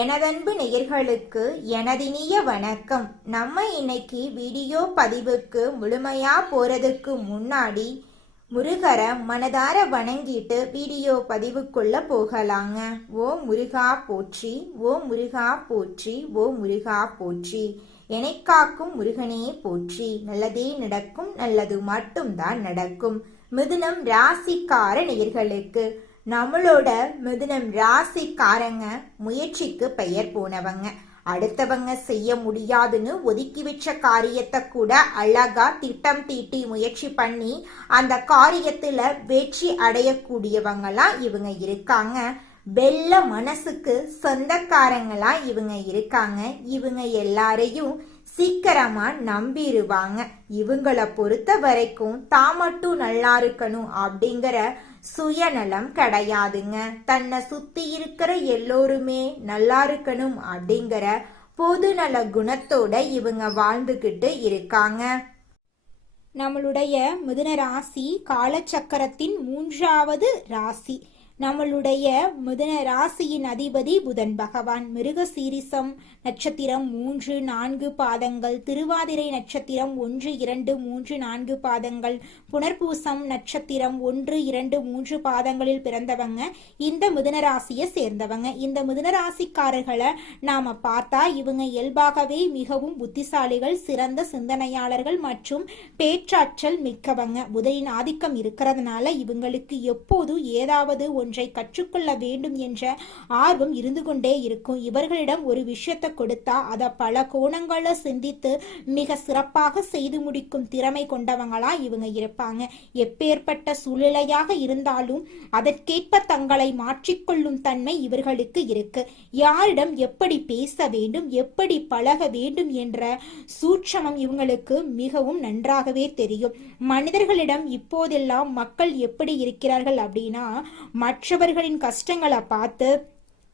எனதன்பு நேயர்களுக்கு எனதினிய வணக்கம். நம்ம இன்னைக்கு வீடியோ பதிவுக்கு முழுமையா போறதுக்கு முன்னாடி முருகரை மனதார வணங்கிட்டு வீடியோ பதிவுக்குள்ள போகலாங்க. ஓ முருகா போற்றி, ஓ முருகா போற்றி, ஓ முருகா போற்றி. எனைக்காக்கும் முருகனே போற்றி. நல்லதே நடக்கும், நல்லது மட்டும்தான் நடக்கும். மிதுனம் ராசிக்கார நேயர்களுக்கு, நம்மளோட மிதுனம் ராசிக்காரங்க முயற்சிக்கு பெயர் போனவங்க. அடுத்தவங்க செய்ய முடியாதுன்னு ஒதுக்கி வச்ச காரியத்தை கூட அழகா திட்டம் தீட்டி முயற்சி பண்ணி அந்த காரியத்துல வெற்றி அடையக்கூடியவங்களாம் இவங்க இருக்காங்க. வெள்ள மனசுக்கு சொந்தக்காரங்களா இவங்க இருக்காங்க. இவங்க எல்லாரையும் சீக்கிரமா நம்பிடுவாங்க. இவங்களை பொறுத்த வரைக்கும் தான் மட்டும் நல்லா இருக்கணும் அப்படிங்கிற சுயநலம் கிடையாதுங்க. தன்னை சுத்தி இருக்கிற எல்லோருமே நல்லா இருக்கணும் அப்படிங்கிற பொதுநல குணத்தோட இவங்க வாழ்ந்துகிட்டு இருக்காங்க. நம்மளுடைய மிதுன ராசி காலச்சக்கரத்தின் 3வது ராசி. நம்மளுடைய மிதுன ராசியின் அதிபதி புதன் பகவான். மிருகசீரிசம் நட்சத்திரம் 3, 4 பாதங்கள், திருவாதிரை நட்சத்திரம் 1, 2, 3, 4 பாதங்கள், புனர்பூசம் நட்சத்திரம் 1, 2, 3 பாதங்களில் பிறந்தவங்க இந்த மிதுன ராசியை சேர்ந்தவங்க. இந்த மிதுன ராசிக்காரர்களை நாம பார்த்தா இவங்க இயல்பாகவே மிகவும் புத்திசாலிகள், சிறந்த சிந்தனையாளர்கள் மற்றும் பேச்சாற்றல் மிக்கவங்க. புதனின் ஆதிக்கம் இருக்கிறதுனால இவங்களுக்கு எப்போதும் ஏதாவது ஒன்றை கற்றுக்கொள்ள வேண்டும் என்ற ஆர்வம் இருந்து கொண்டே இருக்கும். இவர்களிடம் ஒரு விஷயத்தை கொடுத்தா அதை பல கோணங்களை சிந்தித்து மிக சிறப்பாக செய்து முடிக்கும் திறமை கொண்டவங்களா இவங்க இருப்பாங்க. எப்பேற்பட்ட சூழ்நிலையாக இருந்தாலும் அதற்கேற்ப தங்களை மாற்றிக்கொள்ளும் தன்மை இவர்களுக்கு இருக்கு. யாரிடம் எப்படி பேச வேண்டும், எப்படி பழக வேண்டும் என்ற சூட்சமம் இவங்களுக்கு மிகவும் நன்றாகவே தெரியும். மனிதர்களிடம் இப்போதெல்லாம் மக்கள் எப்படி இருக்கிறார்கள் அப்படின்னா, மற்றவர்களின் கஷ்டங்களை பார்த்து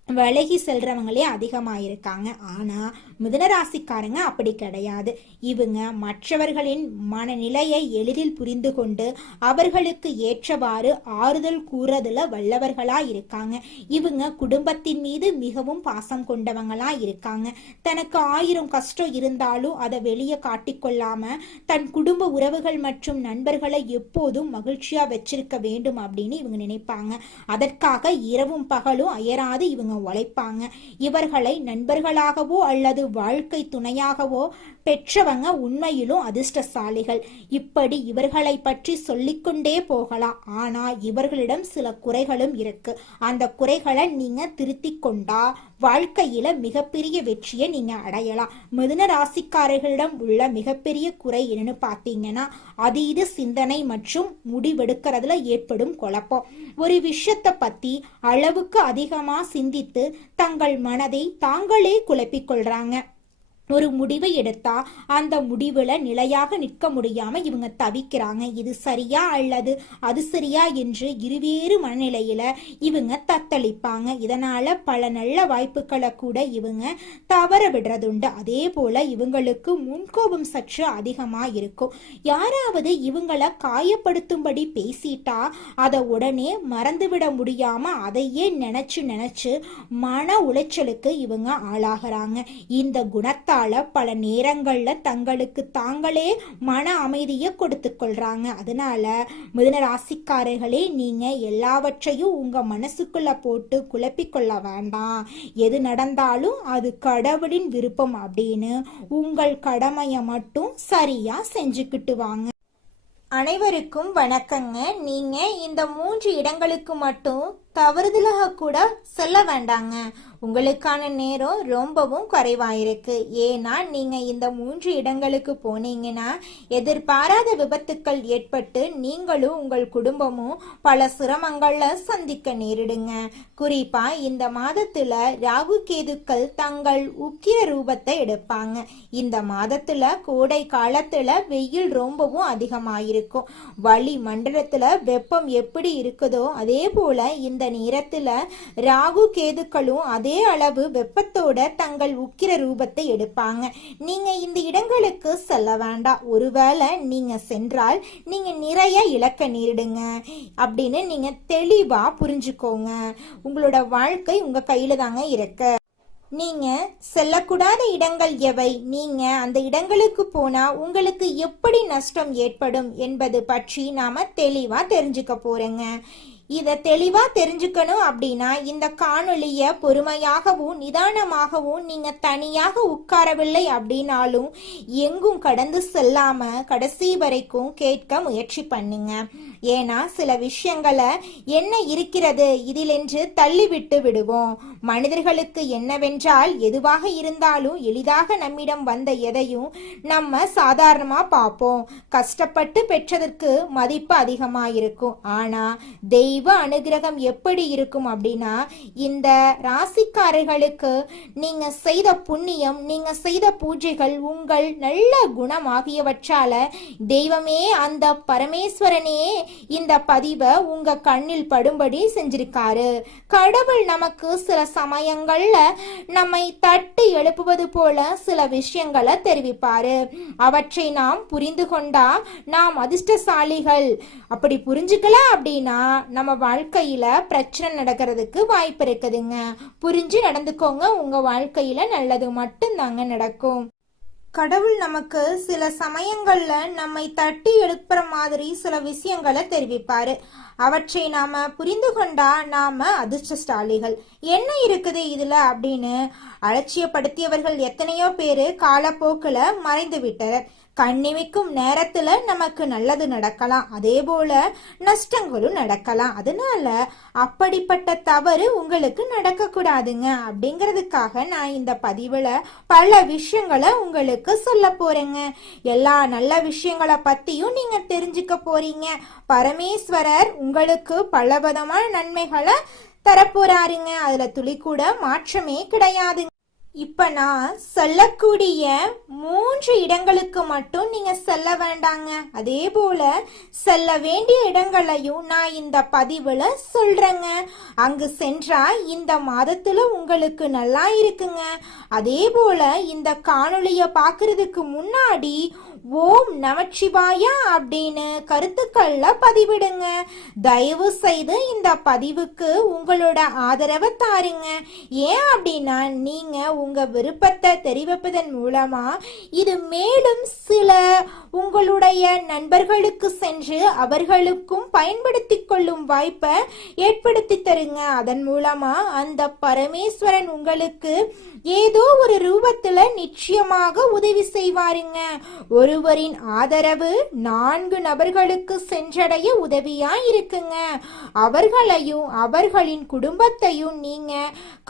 விலகி செல்றவங்களே அதிகமாயிருக்காங்க. ஆனா மிதுனராசிக்காரங்க அப்படி கிடையாது. இவங்க மற்றவர்களின் மனநிலையை எளிதில் புரிந்து கொண்டு அவர்களுக்கு ஏற்றவாறு ஆறுதல் கூறதுல வல்லவர்களா இருக்காங்க. இவங்க குடும்பத்தின் மீது மிகவும் பாசம் கொண்டவங்களா இருக்காங்க. தனக்கு 1000 கஷ்டம் இருந்தாலும் அதை வெளியே காட்டிக்கொள்ளாம தன் குடும்ப உறவுகள் மற்றும் நண்பர்களை எப்போதும் மகிழ்ச்சியா வச்சிருக்க வேண்டும் அப்படின்னு இவங்க நினைப்பாங்க. அதற்காக இரவும் பகலும் அயராது இவங்க உழைப்பாங்க. இவர்களை நண்பர்களாகவோ அல்லது வாழ்க்கை துணையாகவோ பெற்றவங்க உண்மையிலும் அதிர்ஷ்டசாலிகள். இப்படி இவர்களை பற்றி சொல்லிக்கொண்டே போகலாம். ஆனா இவர்களிடம் சில குறைகளும் இருக்கு. அந்த குறைகளை நீங்க திருத்தி கொண்டா வாழ்க்கையில மிகப்பெரிய வெற்றியை நீங்க அடையலாம். மிதுன ராசிக்காரர்களிடம் உள்ள மிகப்பெரிய குறை என்னன்னு பார்த்தீங்கன்னா அதீத சிந்தனை மற்றும் முடிவெடுக்கிறதுல ஏற்படும் குழப்பம். ஒரு விஷயத்தை பத்தி அளவுக்கு அதிகமா சிந்தித்து தங்கள் மனதை தாங்களே குழப்பிக் கொள்றாங்க. ஒரு முடிவை எடுத்தா அந்த முடிவுல நிலையாக நிற்க முடியாம இவங்க தவிக்கிறாங்க. இது சரியா அல்லது அது சரியா என்று இருவேறு மனநிலையில இவங்க தத்தளிப்பாங்க. இதனால பல நல்ல வாய்ப்புகளை கூட இவங்க தவற விடுறதுண்டு. அதே போல இவங்களுக்கு முன்கோபம் சற்று அதிகமா இருக்கும். யாராவது இவங்களை காயப்படுத்தும்படி பேசிட்டா அதை உடனே மறந்துவிட முடியாம அதையே நினைச்சு மன உளைச்சலுக்கு இவங்க ஆளாகிறாங்க. இந்த குணத்தால் பல நேரங்கள்ல தங்களுக்கு தாங்களே மன அமைதியை கொடுத்து கொள்றாங்க. அதனால மிதுன ராசிக்காரர்களே, நீங்க எல்லாவற்றையும் உங்க மனசுக்குள்ள போட்டு குழப்பிக்கொள்ள வேண்டாம். எது நடந்தாலும் அது கடவுளின் விருப்பம் அப்படின்னு உங்கள் கடமையை மட்டும் சரியா செஞ்சுக்கிட்டு வாங்க. அனைவருக்கும் வணக்கங்க. நீங்க இந்த 3 இடங்களுக்கு மட்டும் தவறுதலாக கூட செல்ல வேண்டாங்க. உங்களுக்கான நேரம் ரொம்பவும் குறைவாயிருக்கு. ஏன்னா நீங்க இந்த 3 இடங்களுக்கு போனீங்கன்னா எதிர்பாராத விபத்துக்கள் ஏற்பட்டு நீங்களும் உங்கள் குடும்பமும் பல சிரமங்கள்ல சந்திக்க நேரிடுங்க. குறிப்பா இந்த மாதத்துல ராகு கேதுக்கள் தங்கள் உக்கிர ரூபத்தை எடுப்பாங்க. இந்த மாதத்துல கோடை காலத்துல வெயில் ரொம்பவும் அதிகமாயிருக்கும். வளி மண்டலத்துல வெப்பம் எப்படி இருக்குதோ அதே போல இந்த நேரத்துல ராகு கேதுக்களும் அதே அளவு வெப்பத்தோட தங்கள் உக்கிர ரூபத்தை எடுப்பாங்க. நீங்க இந்த இடங்களுக்கு செல்ல வேண்டாம். ஒருவேளை நீங்க சென்றால் நீங்க நிறைய இழக்க நேரிடுங்க அப்படின்னு நீங்க தெளிவா புரிஞ்சுக்கோங்க. உங்களோட வாழ்க்கை உங்க கையில தாங்க இருக்கு. நீங்க செல்லக்கூடாத இடங்கள் எவை, நீங்க அந்த இடங்களுக்கு போனா உங்களுக்கு எப்படி நஷ்டம் ஏற்படும் என்பது பற்றி நாம தெளிவா தெரிஞ்சுக்க போறோங்க. இதை தெளிவா தெரிஞ்சுக்கணும் அப்படின்னா இந்த காணொளிய பொறுமையாகவும் நிதானமாகவும் நீங்க தனியாக உட்காரவில்லை அப்படின்னாலும் எங்கும் கடந்து செல்லாம கடைசி வரைக்கும் கேட்க முயற்சி பண்ணுங்க. ஏன்னா சில விஷயங்களை என்ன இருக்கிறது இதில் என்று தள்ளிவிட்டு விடுவோம். மனிதர்களுக்கு என்னவென்றால் எதுவாக இருந்தாலும் எளிதாக நம்மிடம் வந்த எதையும் நம்ம சாதாரணமா பார்ப்போம். கஷ்டப்பட்டு பெற்றதற்கு மதிப்பு அதிகமா இருக்கும். ஆனா தெய்வ அனுகிரகம் எப்படி இருக்கும் அப்படின்னா, இந்த ராசிக்காரர்களுக்கு நீங்க செய்த புண்ணியம், நீங்க செய்த பூஜைகள், உங்கள் நல்ல குணம் ஆகியவற்றால தெய்வமே, அந்த பரமேஸ்வரனே இந்த பதிவை உங்க கண்ணில் படும்படி செஞ்சிருக்காரு. கடவுள் நமக்கு சில சமயங்கள்ல நம்மை தட்டி எழுப்புவது போல சில விஷயங்களை தெரிவிப்பாரு. அவற்றை நாம் புரிந்து கொண்டா நாம் அதிர்ஷ்டசாலிகள். அப்படி புரிஞ்சுக்கல அப்படின்னா நம்ம வாழ்க்கையில பிரச்சனை நடக்கிறதுக்கு வாய்ப்பு இருக்குதுங்க. புரிஞ்சு நடந்துக்கோங்க, உங்க வாழ்க்கையில நல்லது மட்டும் தாங்க நடக்கும். கடவுள் நமக்கு சில சமயங்கள்ல நம்மை தட்டி எழுப்புற மாதிரி சில விஷயங்களை தெரிவிப்பாரு. அவற்றை நாம புரிந்து கொண்டா நாம அதிர்ஷ்டசாலிகள். என்ன இருக்குது இதுல அப்படின்னு அலட்சியப்படுத்தியவர்கள் எத்தனையோ பேரு காலப்போக்குல மறைந்து விட்டனர். கண்ணிமைக்கும் நேரத்துல நமக்கு நல்லது நடக்கலாம், அதே போல நஷ்டங்களும் நடக்கலாம். அதனால அப்படிப்பட்ட தவறு உங்களுக்கு நடக்க கூடாதுங்க. அப்படிங்கிறதுக்காக நான் இந்த பதிவுல பல விஷயங்களை உங்களுக்கு சொல்ல போறேங்க. எல்லா நல்ல விஷயங்களை பத்தியும் நீங்க தெரிஞ்சுக்க போறீங்க. பரமேஸ்வரர் உங்களுக்கு பலவிதமான நன்மைகளை தரப்போறாருங்க. அதுல துளி கூட மாற்றமே கிடையாதுங்க. இப்ப நான் சொல்லக்கூடிய 3 இடங்களுக்கு மட்டும் நீங்க செல்ல வேண்டாங்க. அதே போல செல்ல வேண்டிய இடங்களையும் நான் இந்த பதிவுல சொல்றேங்க. அங்கு சென்றா இந்த மாதத்துல உங்களுக்கு நல்லா இருக்குங்க. அதே போல இந்த காணொளிய பாக்குறதுக்கு முன்னாடி ஓம் நமச்சிவாயா அப்படின்னு கருத்துக்கள்ல பதிவிடுங்க. தயவு செய்து இந்த பதிவுக்கு உங்களோட ஆதரவை தாருங்க. ஏன் அப்படின்னா நீங்க உங்க விருப்பத்தை தெரிவிப்பதன் மூலமா இது மேலும் சில உங்களுடைய நண்பர்களுக்கு சென்று அவர்களுக்கும் பயன்படுத்தி கொள்ளும் வாய்ப்பை ஏற்படுத்தி தருங்க. அதன் மூலமா அந்த பரமேஸ்வரன் உங்களுக்கு ஏதோ ஒரு ரூபத்துல நிச்சயமாக உதவி செய்வாருங்க. ஒருவரின் ஆதரவு 4 நபர்களுக்கு சென்றடைய உதவியா இருக்குங்க. அவர்களையும் அவர்களின் குடும்பத்தையும் நீங்க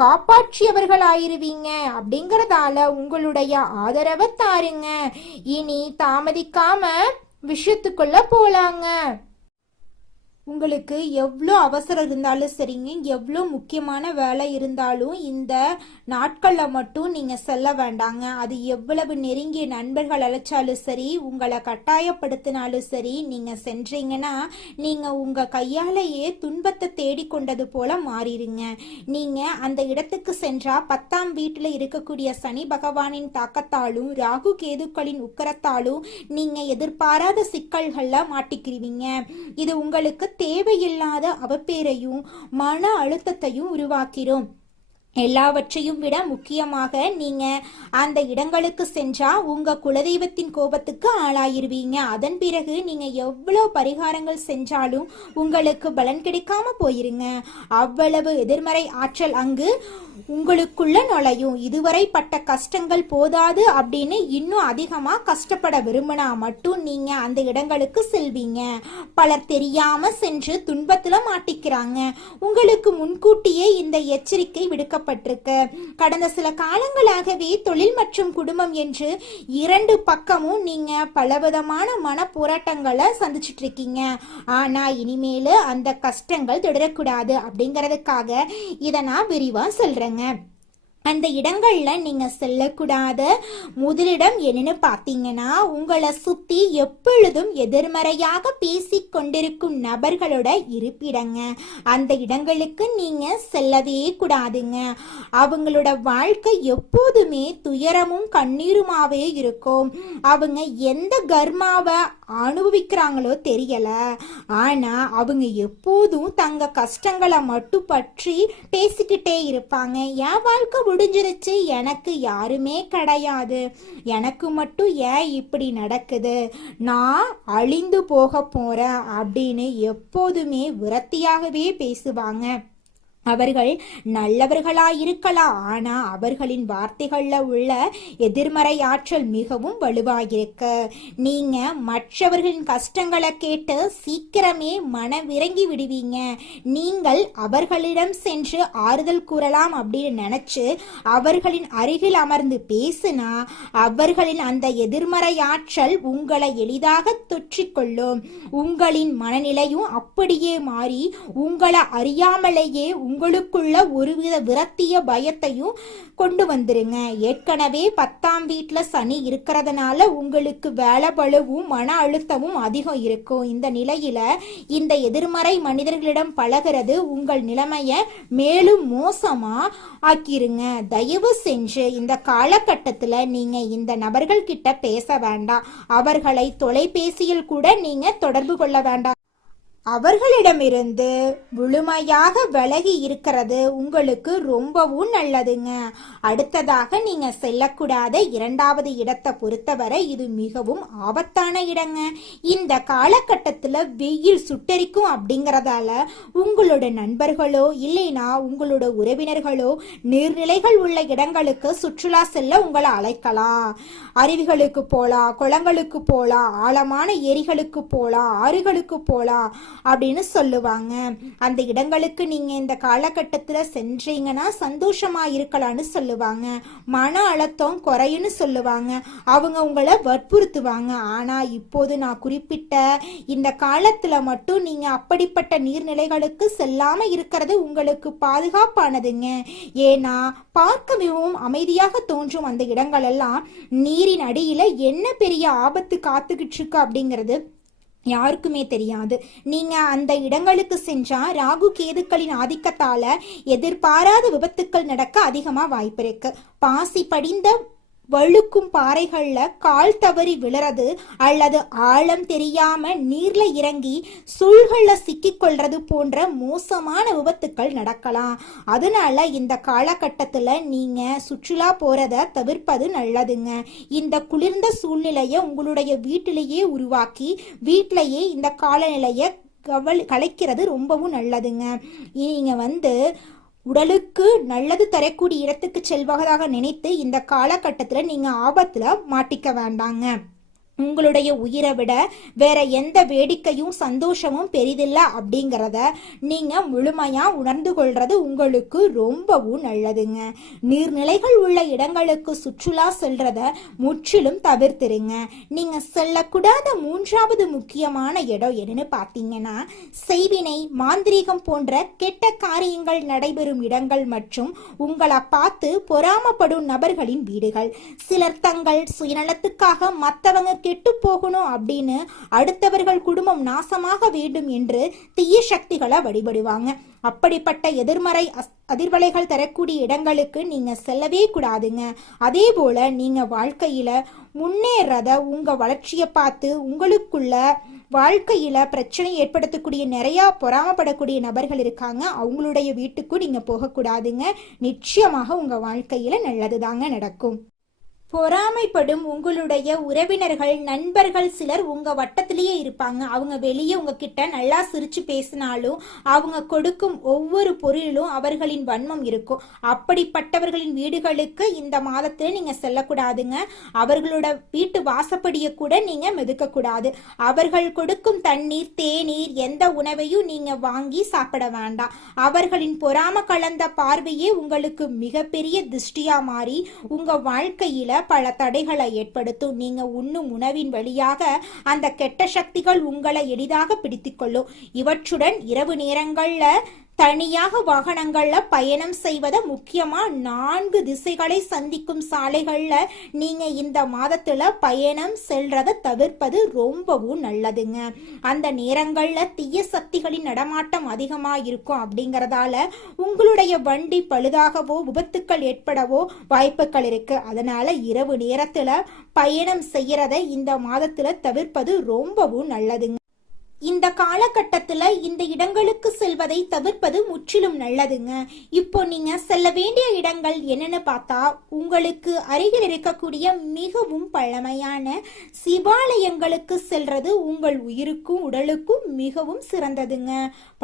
காப்பாற்றியவர்களாயிருவீங்க. அப்படிங்கறதால உங்களுடைய ஆதரவை தாருங்க. இனி தாமதிக்காம விஷயத்துக்குள்ள போலாங்க. உங்களுக்கு எவ்வளோ அவசரம் இருந்தாலும் சரிங்க, எவ்வளோ முக்கியமான வேலை இருந்தாலும் இந்த நாட்களில் மட்டும் நீங்கள் செல்ல வேண்டாங்க. அது எவ்வளவு நெருங்கிய நண்பர்கள் அழைச்சாலும் சரி, உங்களை கட்டாயப்படுத்தினாலும் சரி, நீங்கள் சென்றீங்கன்னா நீங்கள் உங்கள் கையாலேயே துன்பத்தை தேடிக்கொண்டது போல மாறிடுங்க. நீங்கள் அந்த இடத்துக்கு சென்றால் 10ஆம் வீட்டில் இருக்கக்கூடிய சனி பகவானின் தாக்கத்தாலும் ராகு கேதுக்களின் உக்கரத்தாலும் நீங்கள் எதிர்பாராத சிக்கல்களில் மாட்டிக்கிறீங்க. இது உங்களுக்கு தேவையில்லாத அவப்பேரையும் மன அழுத்தத்தையும் உருவாக்கிறோம். எல்லாவற்றையும் விட முக்கியமாக நீங்க அந்த இடங்களுக்கு சென்றா உங்க குலதெய்வத்தின் கோபத்துக்கு ஆளாயிருவீங்க. அதன் பிறகு நீங்க எவ்வளவு பரிகாரங்கள் செஞ்சாலும் உங்களுக்கு பலன் கிடைக்காம போயிருங்க. அவ்வளவு எதிர்மறை ஆற்றல் அங்கு உங்களுக்குள்ள நுழையும். இதுவரை பட்ட கஷ்டங்கள் போதாது அப்படின்னு இன்னும் அதிகமா கஷ்டப்பட விரும்பினா மட்டும் நீங்க அந்த இடங்களுக்கு செல்வீங்க. பலர் தெரியாம சென்று துன்பத்துல மாட்டிக்கிறாங்க. உங்களுக்கு முன்கூட்டியே இந்த எச்சரிக்கை விடுக்கப்பட்டிருக்கு. கடந்த சில காலங்களாகவே தொழில் மற்றும் குடும்பம் என்று 2 பக்கமும் நீங்க பலவிதமான மன போராட்டங்களை சந்திச்சுட்டு இருக்கீங்க. ஆனா இனிமேலு அந்த கஷ்டங்கள் தொடரக்கூடாது. அப்படிங்கறதுக்காக இதை நான் விரிவா சொல்றேங்க. அந்த இடங்கள்ல நீங்க செல்லக்கூடாத முதலிடம் என்னன்னு பாத்தீங்கன்னா, உங்களை சுத்தி எப்பொழுதும் எதிர்மறையாக பேசி கொண்டிருக்கும் நபர்களோட இருப்பிடங்க. அந்த இடங்களுக்கு நீங்க செல்லவே கூடாதுங்க. அவங்களோட வாழ்க்கை எப்போதுமே துயரமும் கண்ணீருமாவே இருக்கும். அவங்க எந்த கர்மாவை அனுபவிக்கிறாங்களோ தெரியல. ஆனா அவங்க எப்போதும் தங்க கஷ்டங்களை மட்டும் பற்றி பேசிக்கிட்டே இருப்பாங்க. என் வாழ்க்கை முடிஞ்சிருச்சு, எனக்கு யாருமே கிடையாது, எனக்கு மட்டும் ஏன் இப்படி நடக்குது, நான் அழிந்து போக போறேன் அப்படின்னு எப்போதுமே விரக்தியாகவே பேசுவாங்க. அவர்கள் நல்லவர்களாயிருக்கலாம், ஆனா அவர்களின் வார்த்தைகள்ல உள்ள எதிர்மறை ஆற்றல் மிகவும் வலுவாயிருக்கு. நீங்க மற்றவர்களின் கஷ்டங்களை கேட்டு சீக்கிரமே மனவிறங்கி விடுவீங்க. நீங்கள் அவர்களிடம் சென்று ஆறுதல் கூறலாம் அப்படின்னு நினைச்சு அவர்களின் அருகில் அமர்ந்து பேசினா அவர்களின் அந்த எதிர்மறை ஆற்றல் உங்களை எளிதாக தொற்றிக்கொள்ளும். உங்களின் மனநிலையும் அப்படியே மாறி உங்களை அறியாமலேயே உங்களுக்குள்ள ஒருவித விரக்திய பயத்தையும் கொண்டு வந்துருங்க. ஏற்கனவே 10ஆம் வீட்டுல சனி இருக்கிறதுனால உங்களுக்கு வேலை பளுவும் மன அழுத்தமும் அதிகம் இருக்கும். இந்த நிலையில இந்த எதிர்மறை மனிதர்களிடம் பழகிறது உங்கள் நிலைமைய மேலும் மோசமா ஆக்கிருங்க. தயவு செஞ்சு இந்த காலகட்டத்துல நீங்க இந்த நபர்கள் கிட்ட பேச வேண்டாம். அவர்களை தொலைபேசியில் கூட நீங்க தொடர்பு கொள்ள வேண்டாம். அவர்களிடமிருந்து முழுமையாக விலகி இருக்கிறது உங்களுக்கு ரொம்பவும் நல்லதுங்க. அடுத்ததாக நீங்க செல்லக்கூடாத 2வது இடத்தை பொறுத்தவரை இது மிகவும் ஆபத்தான இடங்க. இந்த காலகட்டத்துல வெயில் சுட்டரிக்கும் அப்படிங்கறதால உங்களோட நண்பர்களோ இல்லைனா உங்களோட உறவினர்களோ நீர்நிலைகள் உள்ள இடங்களுக்கு சுற்றுலா செல்ல உங்களை அழைக்கலாம். அருவிகளுக்கு போலாம், குளங்களுக்கு போலாம், ஆழமான ஏரிகளுக்கு போலாம், ஆறுகளுக்கு போலாம் அப்படின்னு சொல்லுவாங்க. அந்த இடங்களுக்கு நீங்க இந்த காலகட்டத்துல சென்றீங்கன்னா சந்தோஷமா இருக்கலாம்னு சொல்லுவாங்க. மன அழுத்தம் குறையுன்னு சொல்லுவாங்க. அவங்க உங்களை வற்புறுத்துவாங்க. ஆனா இப்போது நான் குறிப்பிட்ட இந்த காலத்துல மட்டும் நீங்க அப்படிப்பட்ட நீர்நிலைகளுக்கு செல்லாம இருக்கிறது உங்களுக்கு பாதுகாப்பானதுங்க. ஏன்னா பார்க்க மிகவும் அமைதியாக தோன்றும் அந்த இடங்கள் எல்லாம் நீரின் அடியில என்ன பெரிய ஆபத்து காத்துக்கிட்டு இருக்கு அப்படிங்கிறது யாருக்குமே தெரியாது. நீங்க அந்த இடங்களுக்கு சென்றா ராகு கேதுக்களின் ஆதிக்கத்தால எதிர்பாராத விபத்துக்கள் நடக்க அதிகமா வாய்ப்பு இருக்கு. பாசி படிந்த வழுக்கும் பாறைகள்ல கால் தவறி விழுறது அல்லது ஆழம் தெரியாம நீர்ல இறங்கி சூழ்கள்ல சிக்கிக் கொள்றது போன்ற மோசமான விபத்துக்கள் நடக்கலாம். அதனால இந்த காலகட்டத்துல நீங்க சுற்றுலா போறத தவிர்ப்பது நல்லதுங்க. இந்த குளிர்ந்த சூழ்நிலைய உங்களுடைய வீட்டிலேயே உருவாக்கி வீட்டிலேயே இந்த காலநிலைய கலைக்கிறது ரொம்பவும் நல்லதுங்க. நீங்க உடலுக்கு நல்லது தரக்கூடிய இடத்துக்கு செல்வதாக நினைத்து இந்த காலகட்டத்துல நீங்க ஆபத்துல மாட்டிக்க வேண்டாங்க. உங்களுடைய உயிரை விட வேற எந்த வேடிக்கையும் சந்தோஷமும் பெரிதில்லை அப்படிங்கிறத நீங்க முழுமையா உணர்ந்து கொள்றது உங்களுக்கு ரொம்பவும் நல்லதுங்க. நீர்நிலைகள் உள்ள இடங்களுக்கு சுற்றுலா செல்றத முற்றிலும் தவிர்த்துருங்க. நீங்க செல்லக்கூடாத 3வது முக்கியமான இடம் என்னன்னு பார்த்தீங்கன்னா செய்வினை, மாந்திரீகம் போன்ற கெட்ட காரியங்கள் நடைபெறும் இடங்கள் மற்றும் உங்களை பார்த்து பொறாமப்படும் நபர்களின் வீடுகள். சிலர் தங்கள் சுயநலத்துக்காக மற்றவங்க கெட்டு போகணும் அப்படின்னு அடுத்தவர்கள் குடும்பம் நாசமாக வேண்டும் என்று தீய சக்திகளை வழிபடுவாங்க. அப்படிப்பட்ட எதிர்மறை அதிர்வலைகள் தரக்கூடிய இடங்களுக்கு நீங்க செல்லவே கூடாதுங்க. அதே போல நீங்க வாழ்க்கையில முன்னேறத உங்க வளர்ச்சியை பார்த்து உங்களுக்குள்ள வாழ்க்கையில பிரச்சனை ஏற்படுத்தக்கூடிய நிறைய பொறாமப்படக்கூடிய நபர்கள் இருக்காங்க. அவங்களுடைய வீட்டுக்கும் நீங்க போகக்கூடாதுங்க. நிச்சயமாக உங்க வாழ்க்கையில நல்லதுதாங்க நடக்கும். பொறாமைப்படும் உங்களுடைய உறவினர்கள், நண்பர்கள் சிலர் உங்க வட்டத்திலேயே இருப்பாங்க. அவங்க வெளியே உங்ககிட்ட நல்லா சிரிச்சு பேசினாலும் அவங்க கொடுக்கும் ஒவ்வொரு பொருளிலும் அவர்களின் வன்மம் இருக்கும். அப்படிப்பட்டவர்களின் வீடுகளுக்கு இந்த மாதத்துல நீங்க செல்லக்கூடாதுங்க. அவர்களோட வீட்டு வாசப்படியை கூட நீங்க மிதக்க கூடாது. அவர்கள் கொடுக்கும் தண்ணீர், தேநீர், எந்த உணவையும் நீங்க வாங்கி சாப்பிட வேண்டாம். அவர்களின் பொறாம கலந்த பார்வையே உங்களுக்கு மிகப்பெரிய திருஷ்டியா மாறி உங்க வாழ்க்கையில பல தடைகளை ஏற்படுத்தும். நீங்க உண்ணும் உணவின் வழியாக அந்த கெட்ட சக்திகள் உங்களை எளிதாக பிடித்துக் கொள்ளும். இவற்றுடன் இரவு நேரங்கள்ல தனியாக வாகனங்கள்ல பயணம் செய்வத முக்கியமா 4 திசைகளை சந்திக்கும் சாலைகள்ல நீங்க இந்த மாதத்துல பயணம் செல்றத தவிர்ப்பது ரொம்பவும் நல்லதுங்க. அந்த நேரங்கள்ல தீய சக்திகளின் நடமாட்டம் அதிகமா இருக்கும் அப்படிங்கறதால உங்களுடைய வண்டி பழுதாகவோ விபத்துக்கள் ஏற்படவோ வாய்ப்புகள் இருக்கு. அதனால இரவு நேரத்துல பயணம் செய்யறத இந்த மாதத்துல தவிர்ப்பது ரொம்பவும் நல்லதுங்க. இந்த காலகட்டத்துல இந்த இடங்களுக்கு செல்வதை தவிர்ப்பது முற்றிலும் நல்லதுங்க. இப்போ நீங்க செல்ல வேண்டிய இடங்கள் என்னன்னு பார்த்தா, உங்களுக்கு அருகில் இருக்கக்கூடிய மிகவும் பழமையான சிவாலயங்களுக்கு செல்றது உங்கள் உயிருக்கும் உடலுக்கும் மிகவும் சிறந்ததுங்க.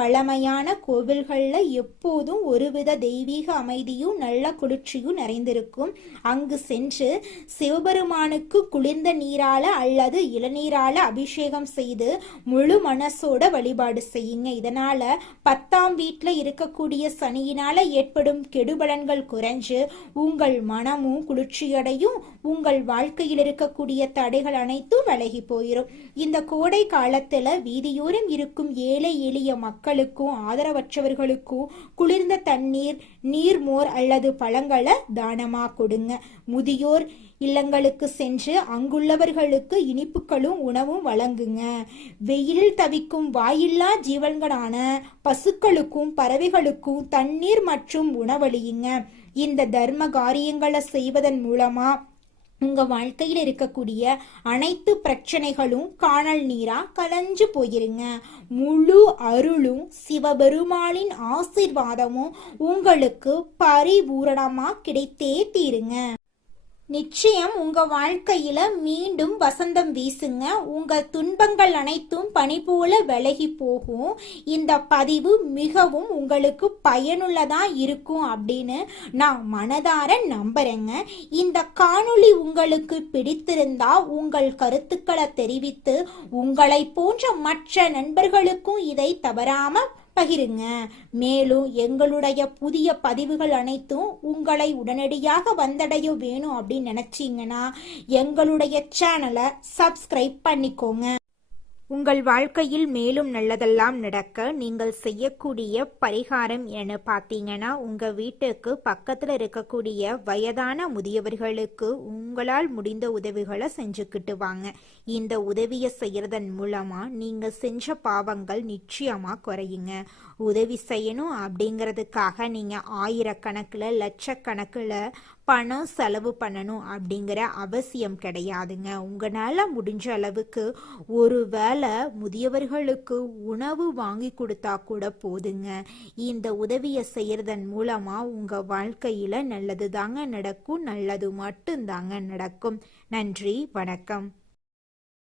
பழமையான கோவில்கள்ல எப்போதும் ஒருவித தெய்வீக அமைதியும் நல்ல குளிர்ச்சியும் நிறைந்திருக்கும். அங்கு சென்று சிவபெருமானுக்கு குளிர்ந்த நீரால அல்லது இளநீரால அபிஷேகம் செய்து முழு மனசோட வழிபாடு செய்யுங்க. இதனால 10ஆம் வீட்டுல இருக்கக்கூடிய சனியினால ஏற்படும் கெடுபலன்கள் குறைஞ்சு உங்கள் மனமும் குளிர்ச்சியடையும். உங்கள் வாழ்க்கையில் இருக்கக்கூடிய தடைகள் அனைத்தும் விலகி போயிடும். இந்த கோடை காலத்துல வீதியோரம் இருக்கும் ஏழை எளிய மக்களுக்கும் ஆதரவற்றவர்களுக்கும் குளிர்ந்த தண்ணீர், நீர்மோர் அல்லது பழங்களை தானமா கொடுங்க. முதியோர் இல்லங்களுக்கு சென்று அங்குள்ளவர்களுக்கு இனிப்புகளும் உணவும் வழங்குங்க. வெயிலில் தவிக்கும் வாயில்லா ஜீவன்களான பசுக்களுக்கும் பறவைகளுக்கும் தண்ணீர் மற்றும் உணவளியுங்க. இந்த தர்ம காரியங்களை செய்வதன் மூலமா உங்க வாழ்க்கையில் இருக்கக்கூடிய அனைத்து பிரச்சனைகளும் காணல் நீரா கலைஞ்சு போயிருங்க. முழு அருளும் சிவபெருமானின் ஆசீர்வாதமும் உங்களுக்கு பரிபூரணமா கிடைத்தே தீருங்க. நிச்சயம் உங்க வாழ்க்கையில மீண்டும் வசந்தம் வீசுங்க. உங்க துன்பங்கள் அனைத்தும் பனி போல விலகி போகும். இந்த பதிவு மிகவும் உங்களுக்கு பயனுள்ளதா இருக்கும் அப்படின்னு நான் மனதார நம்புறேங்க. இந்த காணொளி உங்களுக்கு பிடித்திருந்தா உங்கள் கருத்துக்களை தெரிவித்து உங்களை போன்ற மற்ற நண்பர்களுக்கும் இதை தவறாம பகிருங்க. மேலும் எங்களுடைய புதிய பதிவுகள் அனைத்தும் உங்களை உடனடியாக வந்தடைய வேணும் அப்படின்னு நினைச்சீங்கன்னா எங்களுடைய சேனலை சப்ஸ்கிரைப் பண்ணிக்கோங்க. உங்கள் வாழ்க்கையில் மேலும் நல்லதெல்லாம் நடக்க நீங்கள் செய்யக்கூடிய பரிகாரம் என பார்த்தீங்கன்னா, உங்க வீட்டுக்கு பக்கத்துல இருக்கக்கூடிய வயதான முதியவர்களுக்கு உங்களால் முடிந்த உதவிகளை செஞ்சுக்கிட்டு வாங்க. இந்த உதவியை செய்யறதன் மூலமா நீங்க செஞ்ச பாவங்கள் நிச்சயமா குறையுங்க. உதவி செய்யணும் அப்படிங்கிறதுக்காக நீங்க ஆயிரக்கணக்கில் லட்சக்கணக்கில் பணம் செலவு பண்ணணும் அப்படிங்கிற அவசியம் கிடையாதுங்க. உங்களால் முடிஞ்ச அளவுக்கு ஒரு வேளை முதியவர்களுக்கு உணவு வாங்கி கொடுத்தா கூட போதுங்க. இந்த உதவியை செய்யறதன் மூலமா உங்க வாழ்க்கையில நல்லது தாங்க நடக்கும், நல்லது மட்டும் தாங்க நடக்கும். நன்றி, வணக்கம்.